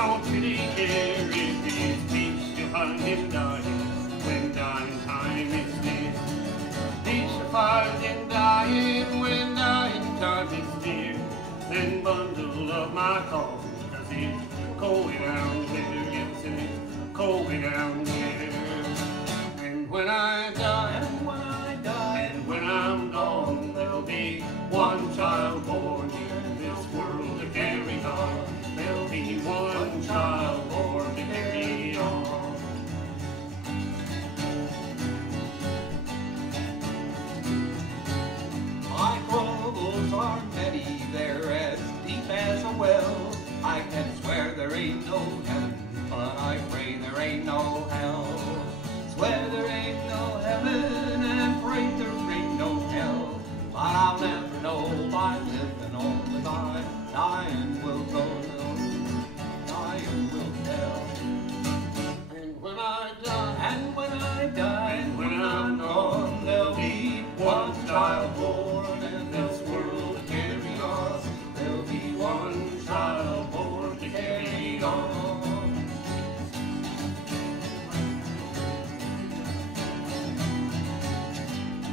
don't really care if his peace to find him dying when dying time is near. Peace to find him dying when dying time is near. Then bundle up my coffin, 'cause it's cold down there, yes, and it's cold down there. And when I die, and when I die, and when I'm gone, there'll be one child born in this world to carry on. There'll be one child born to carry on. My troubles are many, they're as deep as a well. I can swear there ain't no heaven, but I pray there ain't no hell. Swear there ain't no heaven and pray there ain't no hell. But I'll never know by living, only by dying will go, dying will tell. And when I die, And when I die, and when I'm gone, there'll be one child born in this world to carry on. There'll be one child born to carry on.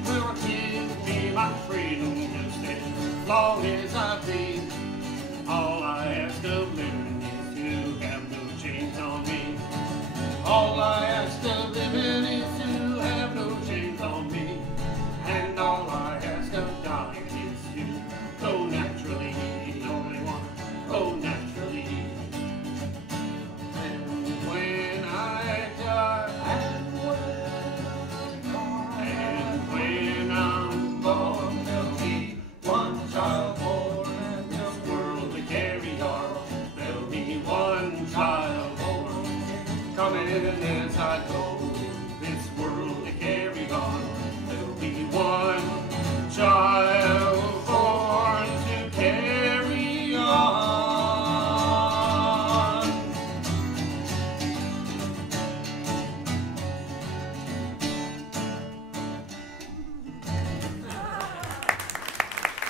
Will give me my freedom just as long as I be. All I ask of living is to have no chains on me. All I ask of living is to have no chains on me. And all I ask of dying is to go naturally. Only one, go naturally. And when I die, and when I'm gone, there'll be one child born in this world to carry on. There'll be one child born coming as I go. This world to carry on. There'll be one child born to carry on.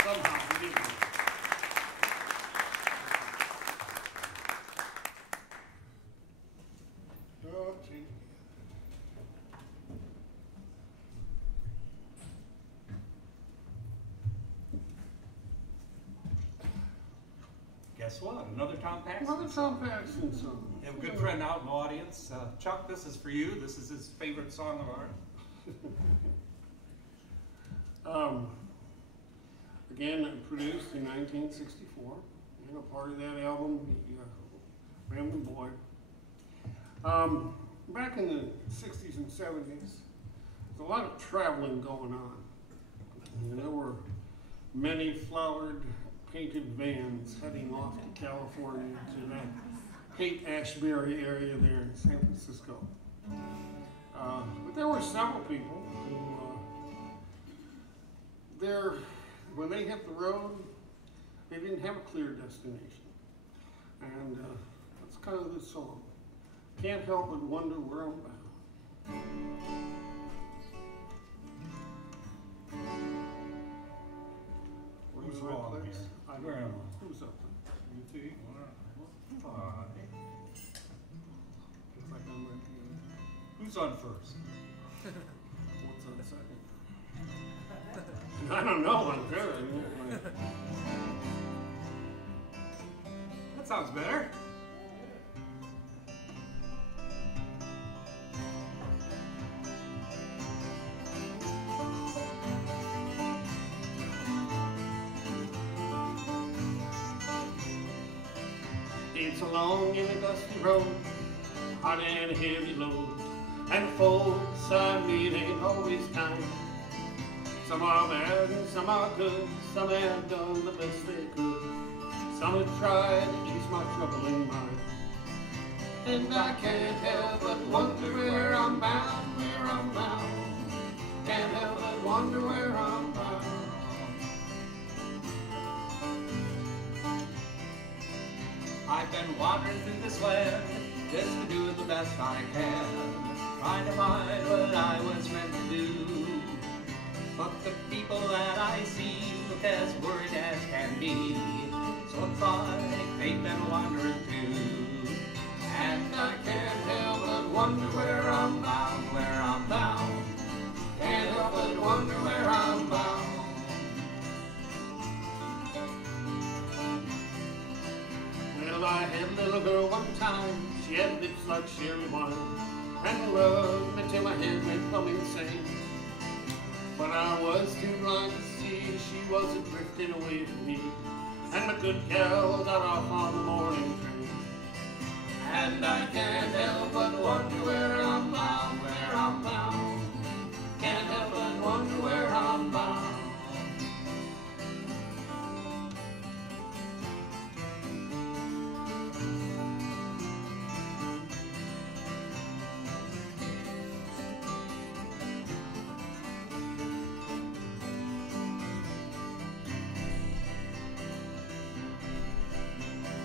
Somehow, we did it. Oh, gee. Guess what? Another Tom Paxton. Another Tom Paxton song. We have a good friend out in the audience. Chuck, this is for you. This is his favorite song of ours. Again, produced in 1964, and a part of that album, the Rambling Boy. Back in the 60s and 70s, there was a lot of traveling going on. And there were many flowered, painted vans heading off to California, to that Haight-Ashbury area there in San Francisco. But there were several people who, when they hit the road, they didn't have a clear destination. And that's kind of this song. Can't help but wonder where I'm bound. Who's wrong here? I don't Where am know. I? Who's up there? You two? Looks like I'm right here. Who's on first? What's on second? I don't know. I'm good. That sounds better. It's a long and a dusty road, hot and a heavy load, and folks I meet ain't always kind. Some are bad and some are good, some have done the best they could. Some have tried to ease my troubling mind. And I can't help but wonder where I'm bound, where I'm bound. Can't help but wonder where I'm bound. I've been wandering through this land just to do the best I can, trying to find what I was meant to do. But the people that I see look as worried as can be, so it's like they've been wandering too. time. She had lips like sherry wine and loved me till my head went plumb insane. But I was too blind to see she wasn't drifting away from me, and my good gal got off on the morning train. And I can't help but wonder where I'm bound, where I'm bound. Can't help but wonder where I'm bound.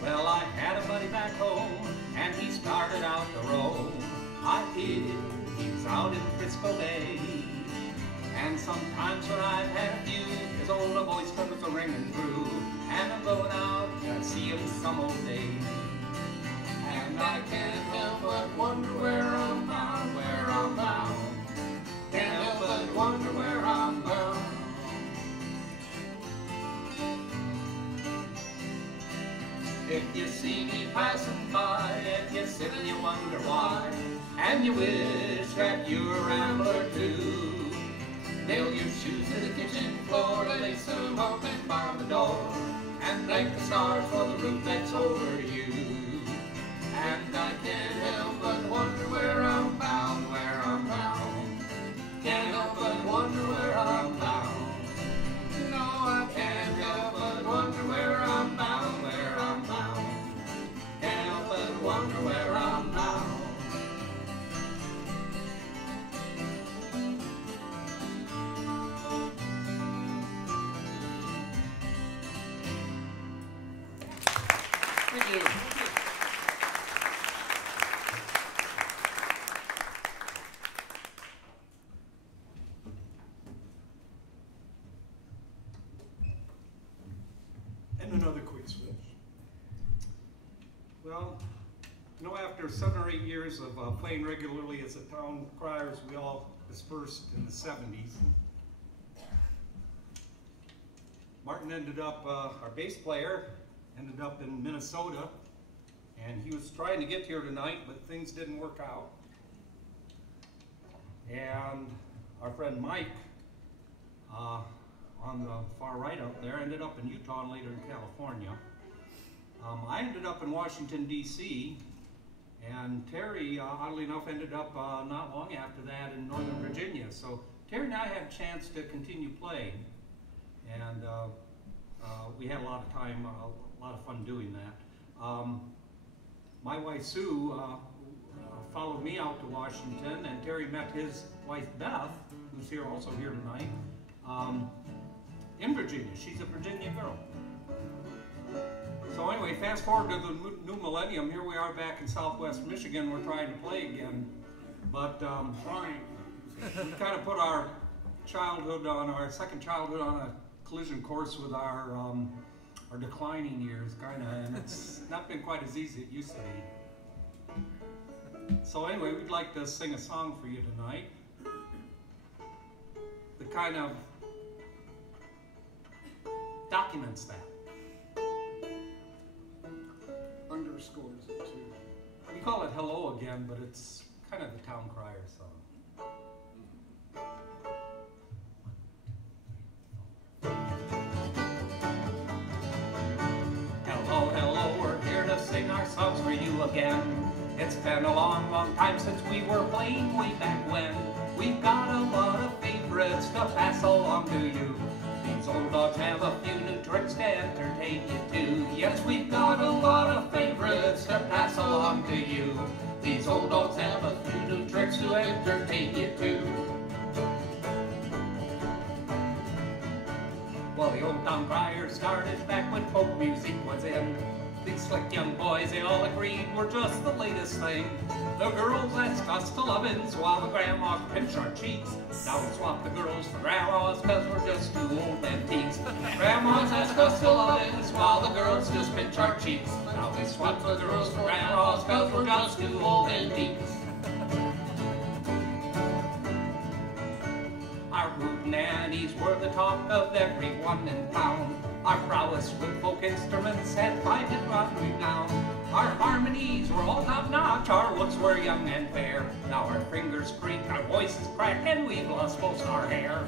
Well, I had a buddy back home, and he started out the road. I did, he was out in Frisco Bay. And sometimes when I've had a few, his old voice comes a-ringing through, and I'm going out to see him some old day. And I can't help but wonder where I'm bound, where I'm bound. Can't help but wonder where I'm bound. If you see me passing by, if you sit and you wonder why, and you wish that you were a rambler too, nail your shoes to the kitchen floor, lace them up and bar the door, and thank the stars for the roof that's over you. And I can't help but wonder where I'm bound, where I'm bound. Can't help but wonder where I'm bound. No, I can't help but wonder where I'm bound, where I'm bound. Can't help but wonder where I'm bound. Thank you. And another quick switch. Well, you know, after 7 or 8 years of playing regularly as a town criers, we all dispersed in the 70s. Martin ended up, our bass player, ended up in Minnesota, and he was trying to get here tonight, but things didn't work out. And our friend Mike, on the far right out there, ended up in Utah and later in California. I ended up in Washington, D.C., and Terry, oddly enough, ended up not long after that in Northern Virginia. So Terry and I had a chance to continue playing, and we had a lot of time, a lot of fun doing that. My wife Sue followed me out to Washington, and Terry met his wife Beth, who's here also here tonight, in Virginia. She's a Virginia girl. So anyway, fast forward to the new millennium. Here we are back in Southwest Michigan. We're trying to play again, but we kind of put our childhood on, our second childhood on a collision course with our declining years, kind of, and it's not been quite as easy as it used to be. So anyway, we'd like to sing a song for you tonight that kind of documents that. Underscores it too. We call it Hello Again, but it's kind of the town crier song. Hello, hello, we're here to sing our songs for you again. It's been a long, long time since we were playing way back when. We've got a lot of favorites to pass along to you. These old dogs have a few new tricks to entertain you too. Yes, we've got a lot of favorites to pass along to you. These old dogs have a few new tricks to entertain you too. Well, the old town crier started back when folk music was in. These slick young boys, they all agreed were just the latest thing. The girls asked us to lovin's while the grandmas pinched our cheeks. Now we swap the girls for grandmas cause we're just too old antiques. Grandmas ask us to lovin's while the girls just pinch our cheeks. Now we swap the girls for grandmas cause we're just too old antiques. Our hootenannies were the talk of everyone in town. Our prowess with folk instruments had climbed and run renown. Our harmonies were all top-notch, our looks were young and fair. Now our fingers creak, our voices crack, and we've lost most our hair.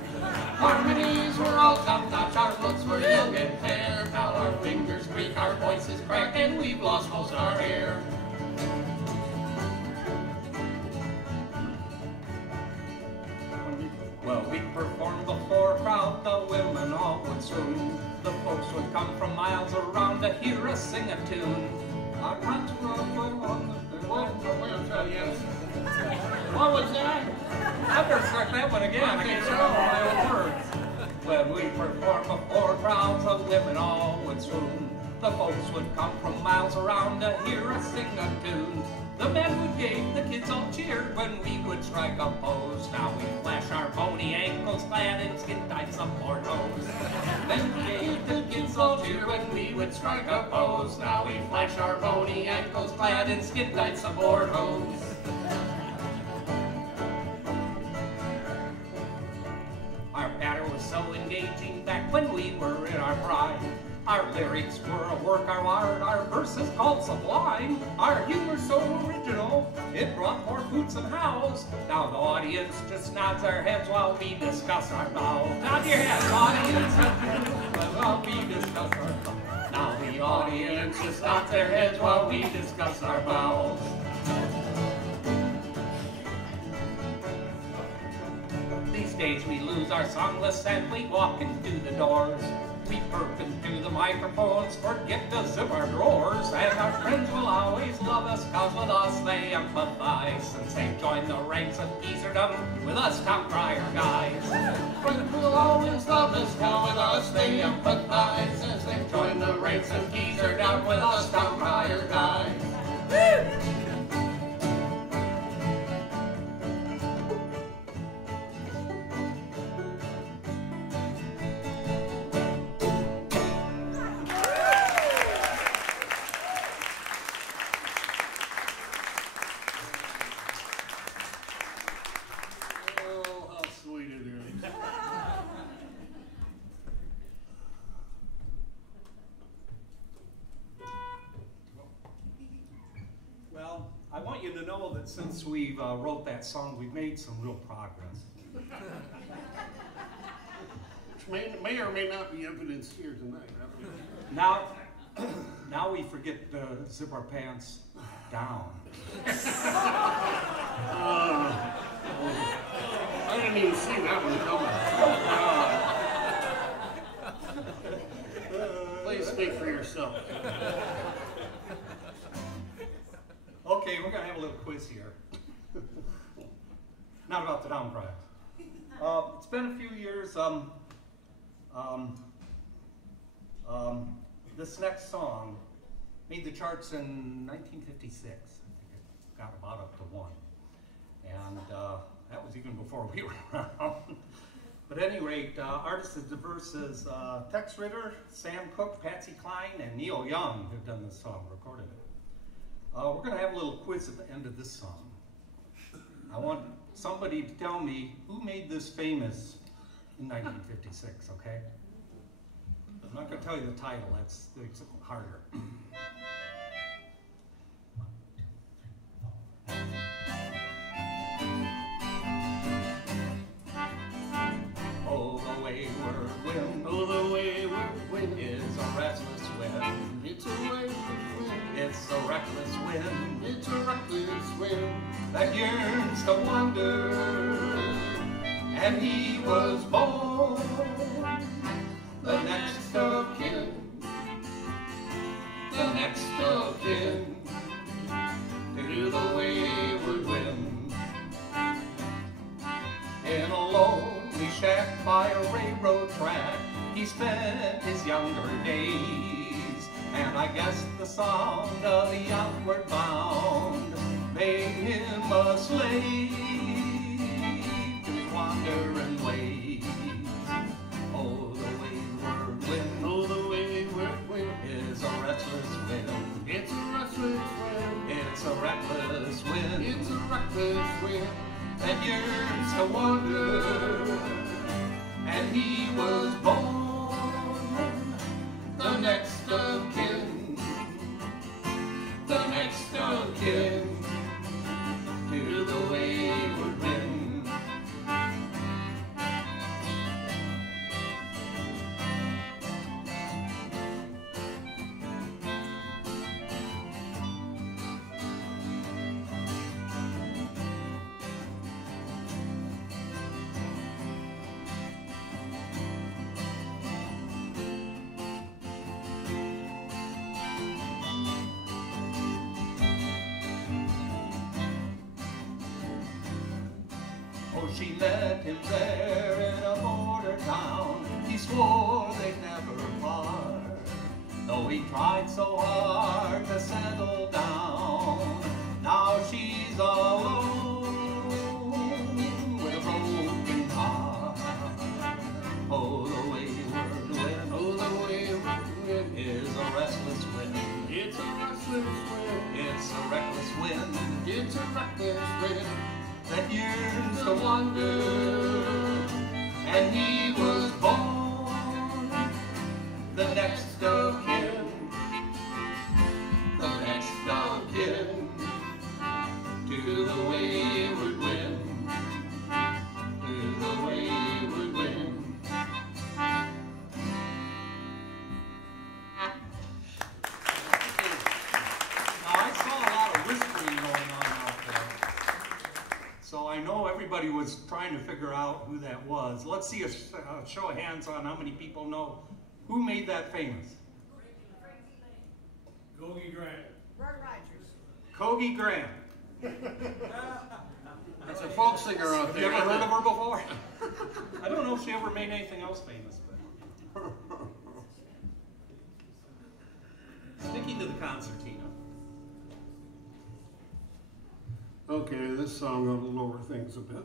Harmonies were all top-notch, our looks were young and fair. Now our fingers creak, our voices crack, and we've lost most our hair. Well, we performed before a crowd, the women all would swoon. The folks would come from miles around to hear us sing a tune. I want to run on the What was that? I better start that one again. I can't know my own words. When we performed before crowds, the women all would swoon. The folks would come from miles around to hear us sing a tune. The men would gape, the kids all cheered when we would strike a pose. Now we flash our bony ankles clad in skin tight support hose. Men gape, the kids all cheered when we would strike a pose. Now we flash our bony ankles clad in skin tight support hose. Our patter was so engaging back when we were in our prime. Our lyrics were a work of art, our verses called sublime. Our humor so original, it brought more hoots and howls. Now the audience just nods their heads while we discuss our vows. Nod your heads, audience, while we discuss our vows. Now the audience just nods their heads while we discuss our vows. These days we lose our song list and we walk into the doors. We burp into the microphones, forget to zip our drawers. And our friends will always love us, cause with us they empathize. Since they've joined the ranks of geezerdom, with us town crier guys. Friends will always love us, cause with us they empathize. Since they've joined the ranks of geezerdom, with us town crier guys. Woo! I want you to know that since we've wrote that song, we've made some real progress. Which may or may not be evidence here tonight. I don't know. Now we forget to zip our pants down. I didn't even see that one coming. Please speak for yourself. Okay, we're gonna have a little quiz here. Not about the down crier. It's been a few years. This next song made the charts in 1956. I think it got about up to 1. And that was even before we were around. But at any rate, artists as diverse as Tex Ritter, Sam Cooke, Patsy Cline, and Neil Young have done this song, recorded it. We're going to have a little quiz at the end of this song. I want somebody to tell me who made this famous in 1956, okay? I'm not going to tell you the title, that's harder. Oh, the wayward wind, Oh, the wayward wind is a restless wind. It's a wayward wind. It's a reckless wind. It's a reckless wind That yearns to wander. And he was born the next of kin. The next of kin to the wayward wind. In a lonely shack by a railroad track, he spent his younger days. And I guess the sound of the outward bound made him a slave to his wandering ways. Oh, the wayward wind, Oh, the wayward wind is a restless wind. It's a restless wind It's a reckless wind. It's a reckless wind That yearns to wander. And he was born the next of kin. The So she met him there in a border town. He swore they'd never part, though he tried so hard to settle down. Now she's alone with a broken heart. Oh, the wayward wind, Oh, the wayward wind is a restless wind. It's a restless wind. It's a reckless wind It's a reckless wind that yearns to to wander. and he was born the next of kin, the next of kin To the wayward wind, to the wayward wind. Now, I saw a lot of whispering going on out there, so I know everybody was trying to figure out who that was. Let's see a show of hands on how many people know who made that famous. Gogi Grant. Roy Rogers. Kogi Grant. That's a folk singer out Have there. you ever heard of her before? I don't know if she ever made anything else famous, but. Sticking to the concertina. Okay, this song will lower things a bit.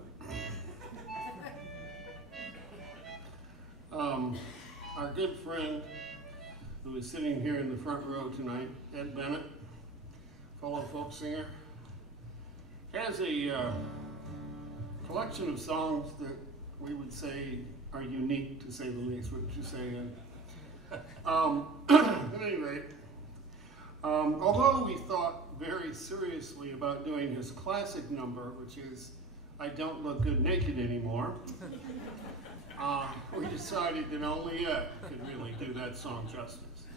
Our good friend who is sitting here in the front row tonight, Ed Bennett, fellow folk singer, has a collection of songs that we would say are unique, to say the least. What would you say, Ed? At any rate, although we thought very seriously about doing his classic number, which is I Don't Look Good Naked Anymore, we decided that only Ed could really do that song justice.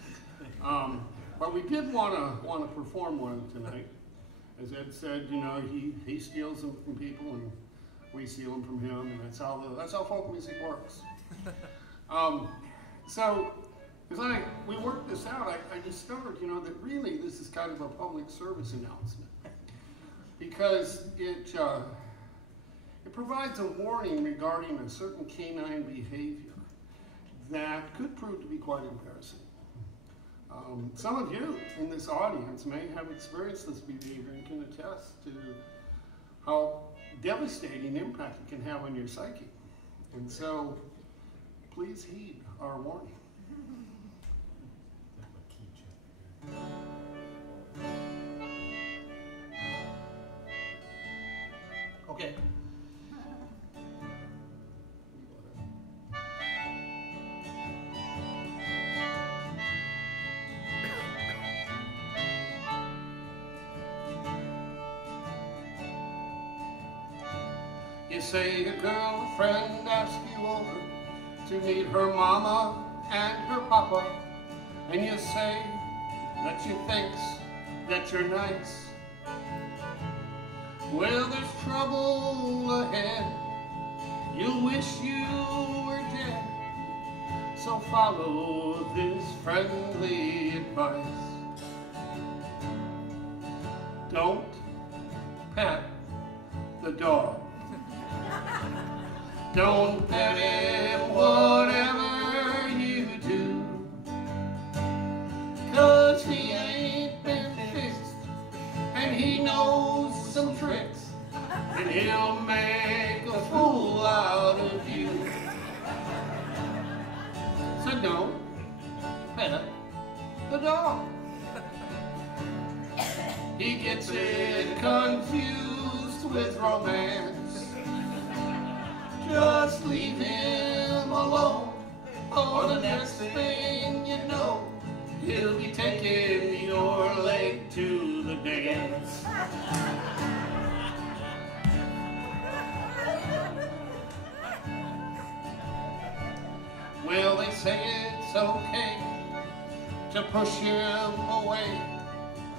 But we did want to perform one tonight. As Ed said, you know, he steals them from people and we steal them from him, and that's how folk music works. So as we worked this out, I discovered, you know, that really this is kind of a public service announcement, because it provides a warning regarding a certain canine behavior that could prove to be quite embarrassing. Some of you in this audience may have experienced this behavior and can attest to how devastating impact it can have on your psyche. And so, please heed our warning. Okay. You say your girlfriend asked you over to meet her mama and her papa, and you say that she thinks that you're nice. Well, there's trouble ahead. You'll wish you were dead. So follow this friendly advice. Don't pet the dog. Don't pet him whatever you do, 'cause he ain't been fixed and he knows some tricks, and he'll make a fool out of you. So don't pet the dog. He gets it confused with romance. Just leave him alone, or the next thing you know, he'll be taking your leg to the dance. Well, they say it's okay to push him away.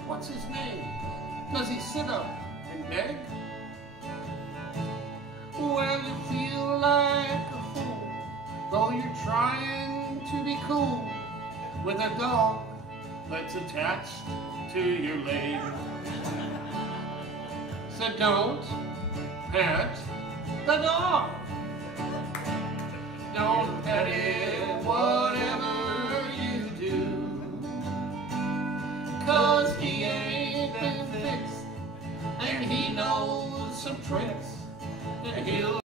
What's his name? Does he sit up and beg? Well, you feel like a fool, though you're trying to be cool with a dog that's attached to your leg. So don't pet the dog. Don't pet it, whatever you do, 'cause he ain't been fixed, and he knows some tricks, and he'll